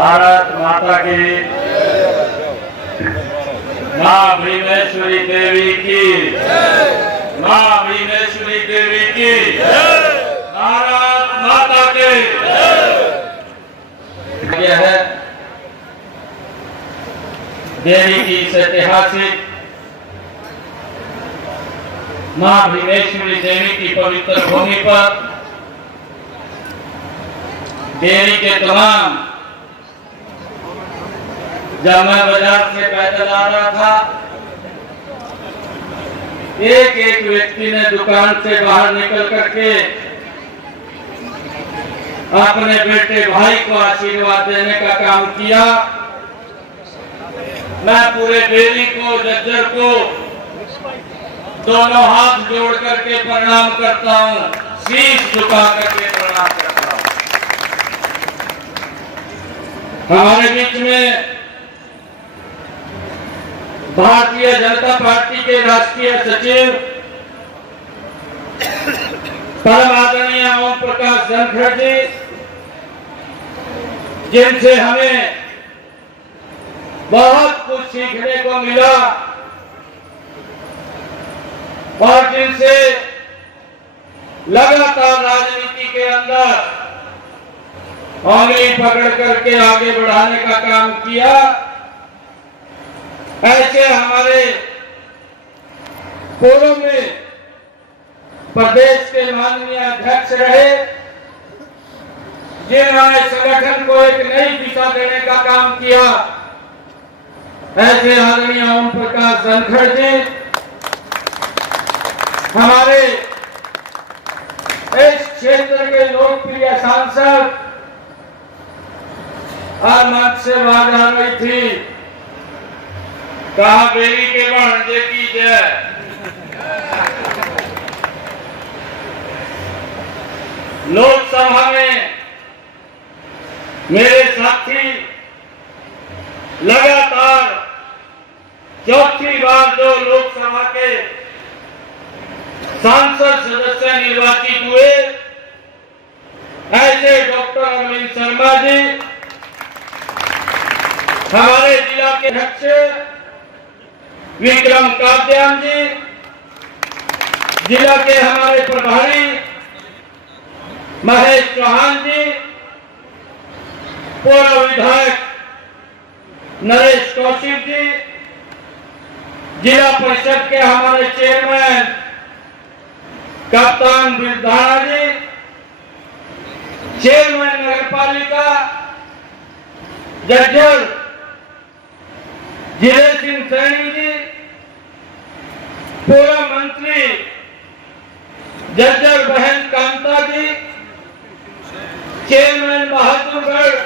भारत माता की, माँ भीमेश्वरी देवी की, माँ भीमेश्वरी देवी की, भारत माता की। यह है देवी की इस ऐतिहासिक माँ भीमेश्वरी देवी की पवित्र भूमि पर देवी के तमाम, जब मैं बाजार से पैदल आ रहा था, एक एक व्यक्ति ने दुकान से बाहर निकल करके अपने बेटे भाई को आशीर्वाद देने का काम किया। मैं पूरे बेरी को, जज्जर को दोनों हाथ जोड़ करके प्रणाम करता हूँ, शीश झुका करके प्रणाम करता हूँ। हमारे बीच में भारतीय जनता पार्टी के राष्ट्रीय सचिव परम आदरणीय ओम प्रकाश धनखड़ जी, जिनसे हमें बहुत कुछ सीखने को मिला और जिनसे लगातार राजनीति के अंदर उंगली पकड़ करके आगे बढ़ाने का काम किया, ऐसे हमारे पूर्व में प्रदेश के माननीय अध्यक्ष रहे, जिन्होंने संगठन को एक नई दिशा देने का काम किया, ऐसे आदरणीय ओम प्रकाश धनखड़ जी हमारे इस क्षेत्र के लोकप्रिय सांसद। और मंच से आवाज आ रही थी, कहा बेरी के भांजे की जय। लोकसभा में मेरे साथी लगातार चौथी बार जो लोकसभा के सांसद सदस्य निर्वाचित हुए, ऐसे डॉक्टर अरविंद शर्मा जी, हमारे जिला के अध्यक्ष विक्रम काद्यान जी, जिला के हमारे प्रभारी महेश चौहान जी, पूर्व विधायक नरेश कौशिक जी, जिला परिषद के हमारे चेयरमैन कप्तान बिरधारा जी, चेयरमैन नगरपालिका जज्जर जिले सिंह सैनी जी, पूर्व मंत्री जज्जर बहन कांता जी, चेयरमैन बहादुरगढ़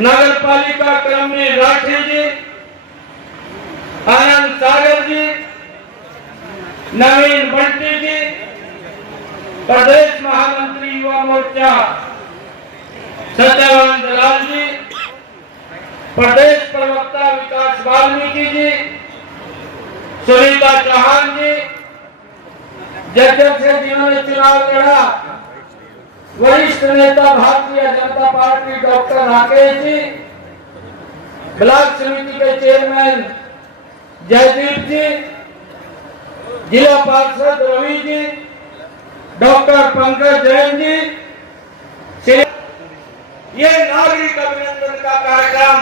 नगर पालिका क्रमवीर राठी जी, आनंद सागर जी, नवीन बंटी जी, प्रदेश महामंत्री युवा मोर्चा सत्यानंद दलाल जी, प्रदेश प्रवक्ता विकास वाल्मीकि जी, सुनीता चौहान जी, जज्जर से जिन्होंने चुनाव लड़ा वरिष्ठ नेता Bharatiya Janata party doctor Rakesh ji, block समिति के चेयरमैन जयदीप जी, जिला पार्षद रवि जी, डॉक्टर पंकज जैन जी। ये नागरिक अभिनंदन का कार्यक्रम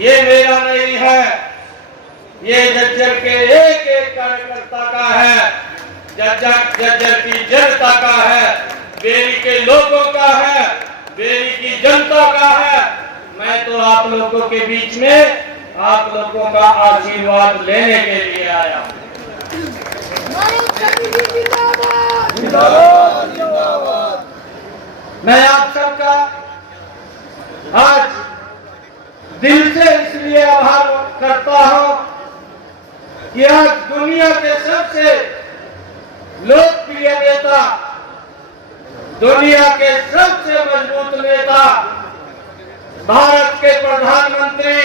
ये मेरा नहीं है, ये जज्जर के एक एक कार्यकर्ता का है, जज्जर की जनता का है, बेरी के लोगों का है, बेरी की जनता का है। मैं तो आप लोगों के बीच में आप लोगों का आशीर्वाद लेने के लिए आया हूँ। मैं आप सबका आज दिल से इसलिए आभार करता हूं कि आज दुनिया के सबसे लोकप्रिय नेता, दुनिया के सबसे मजबूत नेता, भारत के प्रधानमंत्री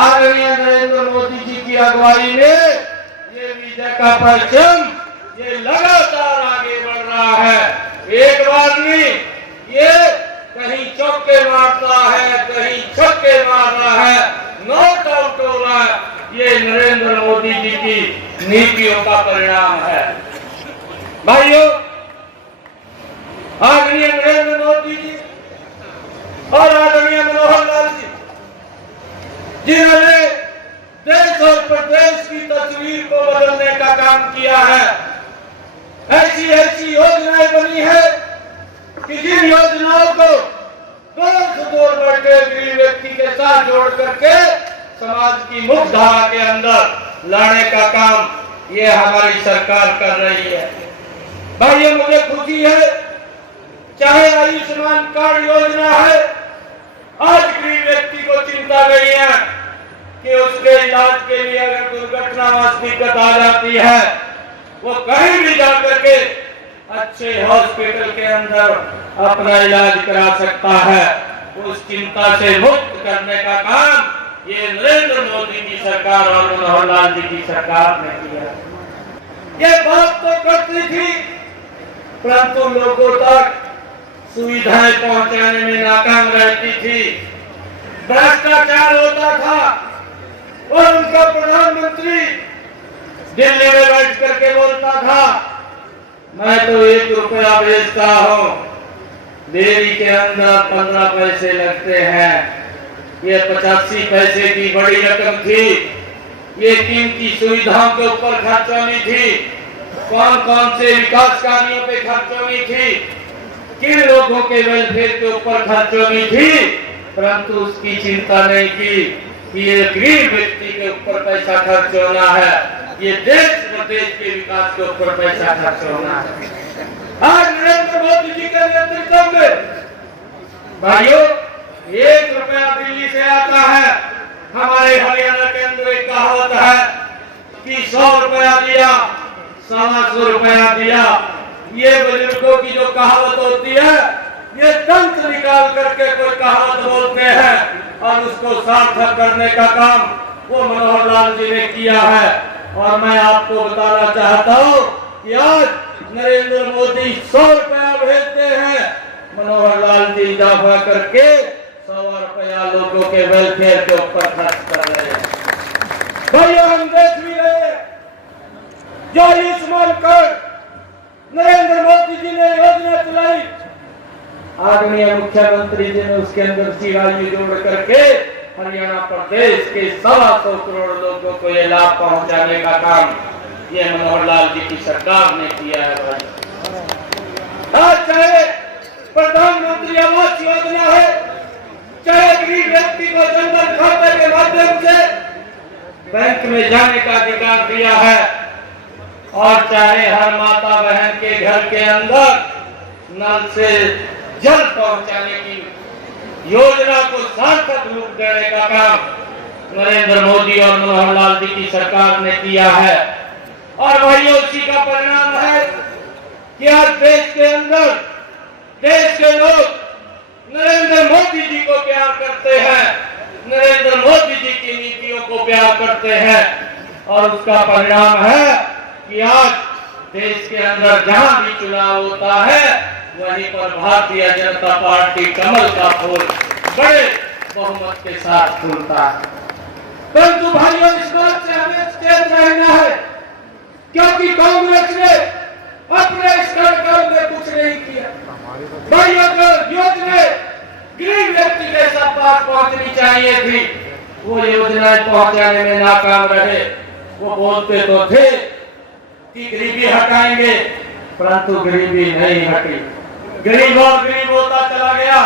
आदरणीय नरेंद्र मोदी जी की अगुवाई में ये विजय का परचम ये लगातार आगे बढ़ रहा है। एक बार नहीं, ये कहीं चौके मारता है, कहीं छक्के मार रहा है, नॉट आउट हो रहा है। ये नरेंद्र मोदी जी की नीतियों का परिणाम है। भाइयों, आदरणीय नरेंद्र मोदी जी और आदरणीय मनोहर लाल जी, जिन्होंने देश और प्रदेश की तस्वीर को बदलने का काम किया है, ऐसी ऐसी योजनाएं बनी है कि जिन योजनाओं को दूर से दूर बैठे गरीब व्यक्ति के साथ जोड़ करके समाज की मुख्य धारा के अंदर लाने का काम ये हमारी सरकार कर रही है। भाइयों, मुझे खुशी है, चाहे आयुष्मान कार्ड योजना है, आज गरीब व्यक्ति को चिंता नहीं है कि उसके इलाज के लिए अगर दुर्घटनावश दिक्कत आ जाती है, वो कहीं भी जाकर के अच्छे हॉस्पिटल के अंदर अपना इलाज करा सकता है। उस चिंता से मुक्त करने का काम ये नरेंद्र मोदी की सरकार और मनोहर लाल जी की सरकार ने किया। ये बात तो करती थी, परंतु लोगों तक सुविधाएं पहुंचाने में नाकाम रहती थी, भ्रष्टाचार होता था और उनका प्रधानमंत्री दिल्ली में बैठ करके बोलता था, मैं तो 1 रुपया भेजता हूँ, देरी के अंदर 15 पैसे लगते हैं। ये 85 पैसे की बड़ी रकम थी। ये कीमती सुविधाओं के ऊपर खर्च होनी थी, कौन कौन से विकास कार्यों पे खर्च होनी थी, किन लोगों के वेलफेयर के ऊपर खर्च होनी थी, परंतु उसकी चिंता नहीं की कि ये गरीब व्यक्ति के ऊपर पैसा खर्च होना है, ये देश प्रदेश के विकास के ऊपर पैसा खर्च होना है। आज नरेंद्र मोदी जी के नेतृत्व में भाइयों 1 रुपया दिल्ली से आता है। हमारे हरियाणा के अंदर एक कहावत है कि 100 रुपया दिया, 125 रुपया दिया। ये बुजुर्गों की जो कहावत होती है, ये तंत्र निकाल करके कोई कहावत बोलते हैं और उसको सार्थक करने का काम वो मनोहर लाल जी ने किया है। और मैं आपको बताना चाहता हूँ कि आज नरेंद्र मोदी 100 रुपया भेजते हैं, मनोहर लाल जी इजाफा करके 100 रुपया लोगों के वेलफेयर के ऊपर खर्च कर रहे हैं। भैया, हम देख भी रहे हैं जो आयुष्मान कार्ड नरेंद्र मोदी जी ने योजना चलाई, आदरणीय मुख्यमंत्री जी ने उसके अंदर चिरायु जोड़ करके हरियाणा प्रदेश के 125 करोड़ लोगों को ये लाभ पहुंचाने का काम ये मनोहर लाल जी की सरकार ने किया है। भाई, आज चाहे प्रधानमंत्री आवास योजना है, चाहे गरीब व्यक्ति को जनधन खाते के माध्यम से बैंक में जाने का अधिकार दिया है, और चाहे हर माता बहन के घर के अंदर नल से जल पहुंचाने की योजना को सार्थक रूप देने का काम नरेंद्र मोदी और मनोहर लाल जी की सरकार ने किया है। और भाइयों, उसी का परिणाम है कि आज देश के अंदर देश के लोग नरेंद्र मोदी जी को प्यार करते हैं, नरेंद्र मोदी जी की नीतियों को प्यार करते हैं। और उसका परिणाम है कि आज देश के अंदर जहां भी चुनाव होता है, वहीं पर भारतीय जनता पार्टी कमल का फूल बड़े बहुमत के साथ फूलता है। परंतु भाइयों, इस बात से हमें सचेत रहना है, क्योंकि कांग्रेस ने अपने इस कार्यकाल में कुछ नहीं किया। भाइयों, जो योजना गरीब व्यक्ति के सब पास पहुंचनी चाहिए थी, वो योजनाएं पहुंचाने में नाकाम रहे। वो बोलते तो थे कि गरीबी हटाएंगे, परंतु गरीबी नहीं हटी, गरीब और गरीब होता चला गया।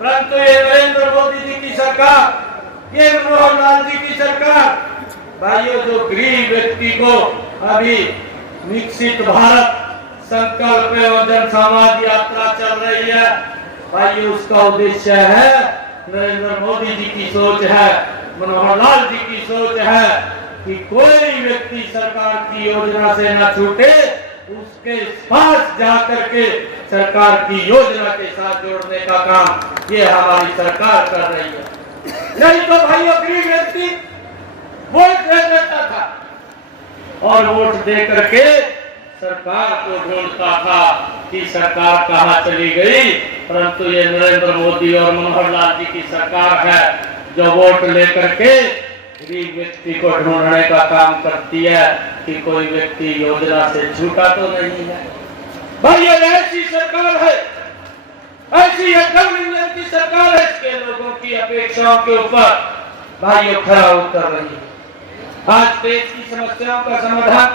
परंतु ये नरेंद्र मोदी जी की सरकार, ये मनोहर लाल जी की सरकार, भाइयों, जो गरीब व्यक्ति को अभी विकसित भारत संकल्प और जन समाज यात्रा चल रही है, भाइयों, उसका उद्देश्य है नरेंद्र मोदी जी की सोच है, मनोहर लाल जी की सोच है कि कोई व्यक्ति सरकार की योजना से न छूटे, उसके पास जाकर के सरकार की योजना के साथ जोड़ने का काम ये हमारी सरकार कर रही है। नहीं तो भाइयों, गरीब व्यक्ति वोट दे देता था और वोट दे करके सरकार को ढूंढता था कि सरकार कहाँ चली गई, परंतु ये नरेंद्र मोदी और मनोहर लाल जी की सरकार है जो वोट लेकर के गरीब व्यक्ति को ढूंढने का काम करती है कि कोई व्यक्ति योजना से छूटा तो नहीं है। भाई ये ऐसी सरकार है, ऐसी एकदम इंजन की सरकार है, इसके लोगों की अपेक्षाओं के ऊपर भाइयों खरा उतर रही है। आज देश की समस्याओं का समाधान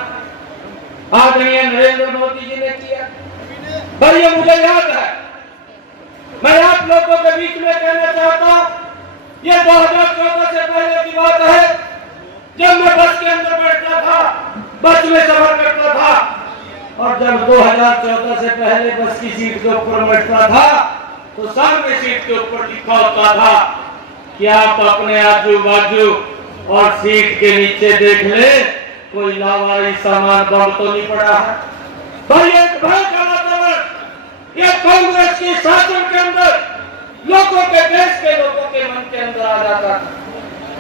आदरणीय नरेंद्र मोदी जी ने किया। भाइयों मुझे याद है, मैं आप लोगों के बीच में कहना चाहता हूँ, ये 2014 से पहले की बात है, जब मैं बस के अंदर बैठता था, बस में सफर करता था, और जब 2014 से पहले बस की सीट के ऊपर बैठता था तो सामने सीट के ऊपर लिखा होता था कि आप अपने आजू बाजू और सीट के नीचे देख ले, कोई लावारिस सामान बम तो नहीं पड़ा है। भाई एक भय का वातावरण ये कांग्रेस के शासन के अंदर लोगों के, देश के लोगों के मन के अंदर आ जाता था।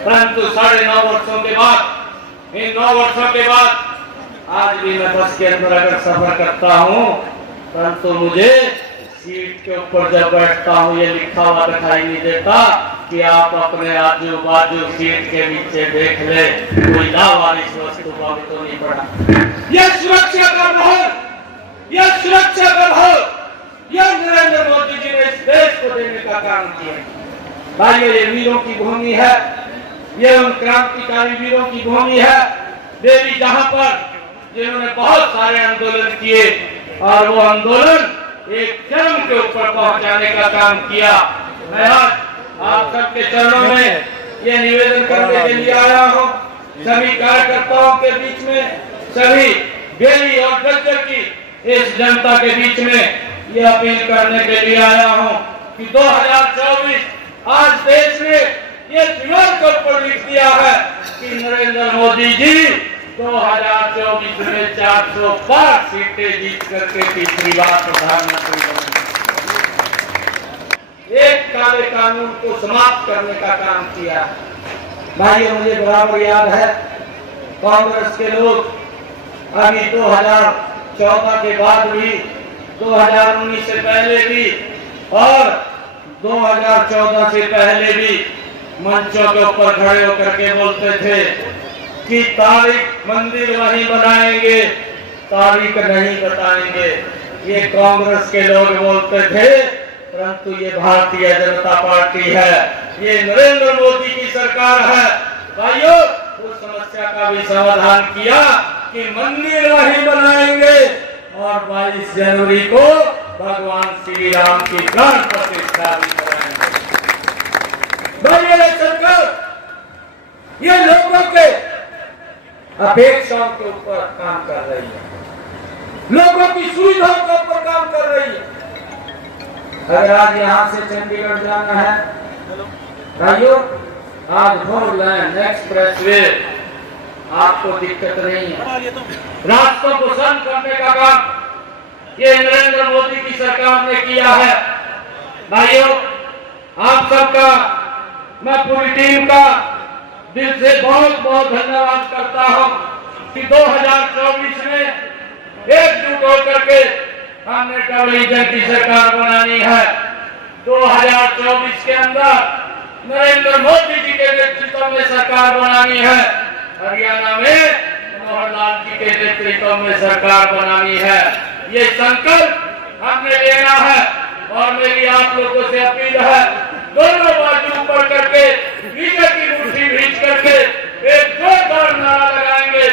परंतु 9.5 वर्षों के बाद, इन 9 वर्षों के बाद आज भी मैं बस के अंदर अगर सफर करता हूँ, परंतु मुझे सीट के ऊपर जब बैठता हूँ ये लिखा हुआ दिखाई नहीं देता कि आप अपने आजू बाजू सीट के नीचे देख ले, कोई लावारिस वस्तु बम तो नहीं पड़ा। यह सुरक्षा का माहौल, यह सुरक्षा का माहौल यह नरेंद्र मोदी जी ने इस देश को देने का काम किया। भाइयों ये वीरों की भूमि है, ये उन क्रांतिकारी वीरों की भूमि है, देवी जहां पर जिन्होंने बहुत सारे आंदोलन किए और वो आंदोलन एक चरम के ऊपर पहुंचाने का काम किया। मैं आज आप सबके चरणों में ये निवेदन करने के लिए आया हूँ, सभी कार्यकर्ताओं के बीच में, सभी बेली और जज्जर की इस जनता के बीच में ये अपील करने के लिए आया हूँ कि 2024 आज देश ने ये दीवार के ऊपर लिख दिया है कि नरेंद्र मोदी जी 2024 में 405 सीटें जीत करके तीसरी बार प्रधानमंत्री बने। एक काले कानून को समाप्त करने का काम किया। भाइयों मुझे बराबर याद है, कांग्रेस के लोग अभी 2014 के बाद भी, 2019 से पहले भी और 2014 से पहले भी मंचों के ऊपर खड़े होकर के बोलते थे कि तारीख मंदिर वहीं बनाएंगे, तारीख नहीं बताएंगे। ये कांग्रेस के लोग बोलते थे, परंतु ये भारतीय जनता पार्टी है, ये नरेंद्र मोदी की सरकार है। भाइयों उस समस्या का भी समाधान किया कि मंदिर वहीं बनाएंगे और 22 जनवरी को भगवान श्री राम की प्राण प्रतिष्ठा भी कराएंगे। भाई ये सरकार ये लोगों के अपेक्षाओं के ऊपर काम कर रही है, लोगों की सुविधाओं के ऊपर काम कर रही है। अगर आज यहाँ से चंडीगढ़ जाना है भाइयों, आज 4 लेन एक्सप्रेस वे आपको दिक्कत नहीं है। रास्तों को बंद करने का काम ये नरेंद्र मोदी की सरकार ने किया है। भाइयों आप सबका मैं पूरी टीम का दिल से बहुत बहुत धन्यवाद करता हूं कि 2024 में एकजुट होकर के हमने डबल इंजन की सरकार बनानी है। 2024 के अंदर नरेंद्र मोदी जी के नेतृत्व में सरकार बनानी है। हरियाणा में मनोहर लाल जी के नेतृत्व में सरकार बनानी है। ये संकल्प हमने लेना है और मेरी आप लोगों से अपील है, दोनों बाजू ऊपर करके नीचे की मुट्ठी भींच करके एक जोरदार नारा लगाएंगे,